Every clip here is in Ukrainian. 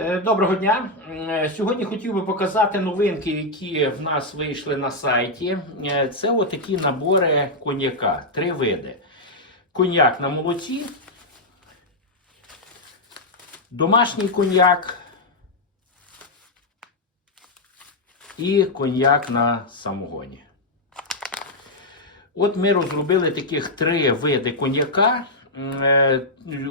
Е, Доброго дня. Е, Сьогодні хотів би показати новинки, які в нас вийшли на сайті. Е, Це отакі набори коньяка. Три види. Коньяк на молоці, домашній коньяк і коньяк на самогоні. От ми розробили таких три види коньяка. Е,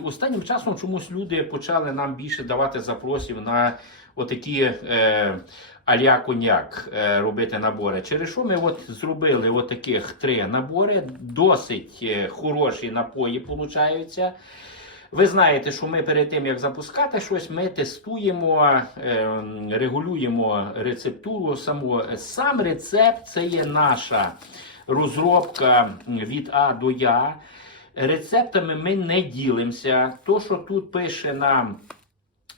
Останнім часом чомусь люди почали нам більше давати запросів на отакі е, аля коньяк е, робити набори. Через що ми от зробили от три набори. Досить е, хороші напої получаються. Ви знаєте, що ми перед тим як запускати щось, ми тестуємо, е, регулюємо рецептуру. Саму сам рецепт це є наша розробка від А до Я. Рецептами ми не ділимося. То, що тут пише на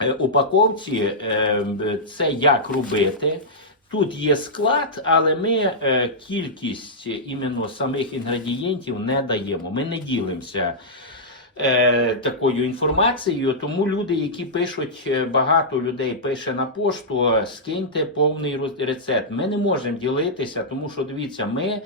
е, упаковці, е, це як робити. Тут є склад, але ми е, кількість іменно самих інгредієнтів не даємо. Ми не ділимося такою інформацією. Тому люди, які пишуть, багато людей пише на пошту, скиньте повний рецепт. Ми не можемо ділитися, тому що дивіться, ми.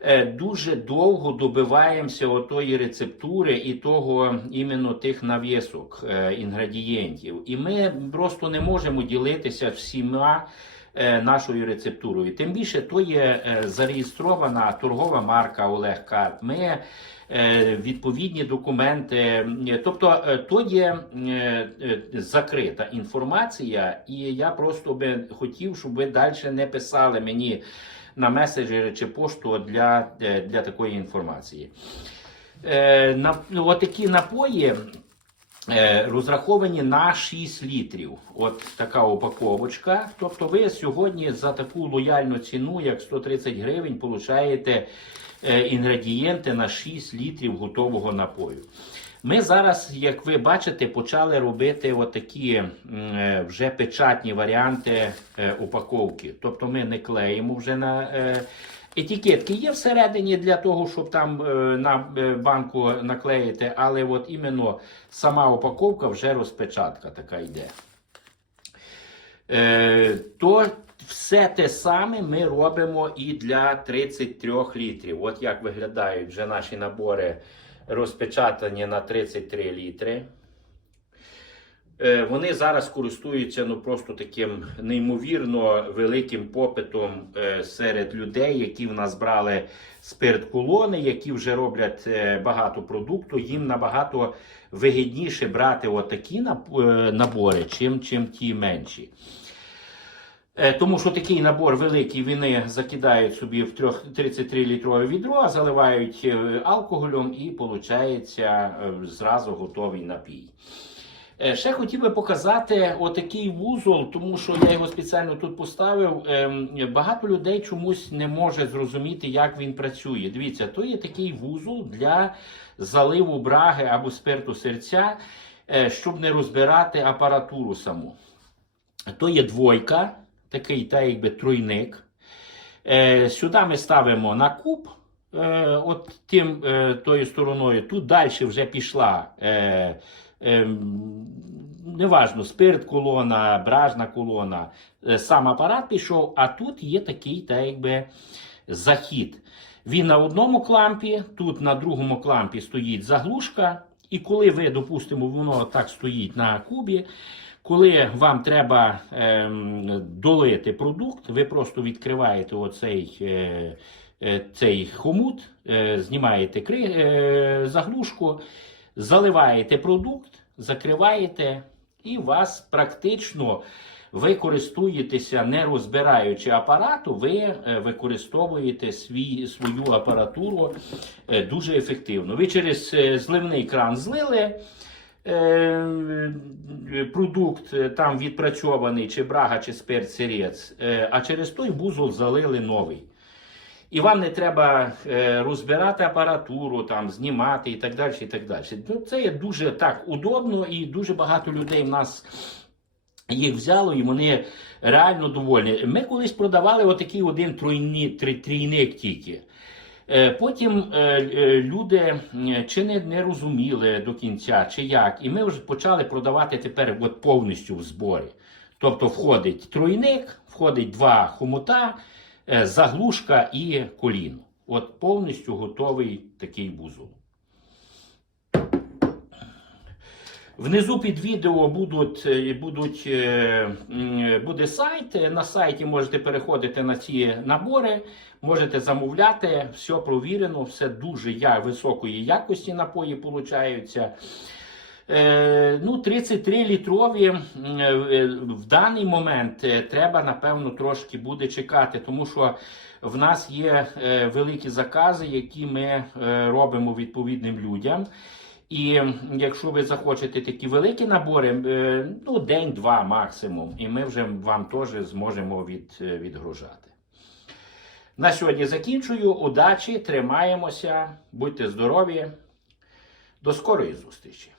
Е, Дуже довго добиваємося отої рецептури і того іменно тих навісок е, інгредієнтів. І ми просто не можемо ділитися всіма е, нашою рецептурою. Тим більше то є зареєстрована торгова марка Олег Карт. Ми відповідні документи, тобто то є закрита інформація, і я просто би хотів, щоб ви далі не писали мені на меседжери чи пошту для, е, для такої інформації. Е, на, от напої е, розраховані на 6 літрів. От така упаковочка. Тобто ви сьогодні за таку лояльну ціну, як 130 гривень, получаєте інгредієнти на 6 літрів готового напою. Ми зараз, як ви бачите, почали робити отакі е, вже печатні варіанти е, упаковки. Тобто ми не клеїмо вже на е, етикетки. Є всередині для того, щоб там на банку наклеїти, але от іменно сама упаковка вже розпечатка така йде. То все те саме ми робимо і для 33 літрів. От як виглядають вже наші набори розпечатані на 33 літри. Е, Вони зараз користуються ну просто таким неймовірно великим попитом е, серед людей, які в нас брали спирт колони, які вже роблять е, багато продукту. Їм набагато вигідніше брати отакі набори, чим, чим ті менші. Е, Тому що такий набор великий вони закидають собі в 33 літрове відро, заливають е, алкоголем і виходить зразу готовий напій. Е, Ще хотів би показати отакий вузол, тому що я його спеціально тут поставив. Ем, Багато людей чомусь не може зрозуміти, як він працює. Дивіться, то є такий вузол для заливу браги або спирту серця, е, щоб не розбирати апаратуру саму. То є двойка, такий та якби тройник. Е, сюди ми ставимо на куб, е, от тим, е, тою стороною. Тут далі вже пішла. Неважно, спирт колона, бражна колона, сам апарат пішов, а тут є такий та якби захід. Він на одному клампі, тут на другому клампі стоїть заглушка, і коли ви, допустимо, воно так стоїть на кубі, коли вам треба е, долити продукт, ви просто відкриваєте оцей е, е, цей хомут, е, знімаєте кри, е, заглушку, заливаєте продукт, закриваєте, і у вас практично ви користуєтеся, не розбираючи апарату, ви е, використовуєте свій, свою апаратуру е, дуже ефективно. Ви через е, зливний кран злили. Продукт там відпрацьований, чи брага, чи е, а через той бузол залили новий. І вам не треба розбирати апаратуру, там, знімати і так далі. і так далі. Ну, Це є дуже так удобно, і дуже багато людей в нас їх взяло, і вони реально довольні. Ми колись продавали отакий один тройні, трійник тільки. Е, Потім е, е, люди чи не, не розуміли до кінця, чи як. І ми вже почали продавати тепер от повністю в зборі. Тобто входить тройник, входить два хомута, заглушка і коліно. От повністю готовий такий бузол. Внизу під відео будуть, е, будуть, е, буде сайт. Е, На сайті можете переходити на ці набори, можете замовляти. Все провірено, все дуже я, високої якості напої получаються. Е, ну, 33 літрові е, в даний момент е, треба, напевно, трошки буде чекати, тому що в нас є е, великі закази, які ми е, робимо відповідним людям. І якщо ви захочете такі великі набори, е, ну день-два максимум, і ми вже вам теж зможемо від, е, відгружати. На сьогодні закінчую. Удачі, тримаємося, будьте здорові. До скорої зустрічі!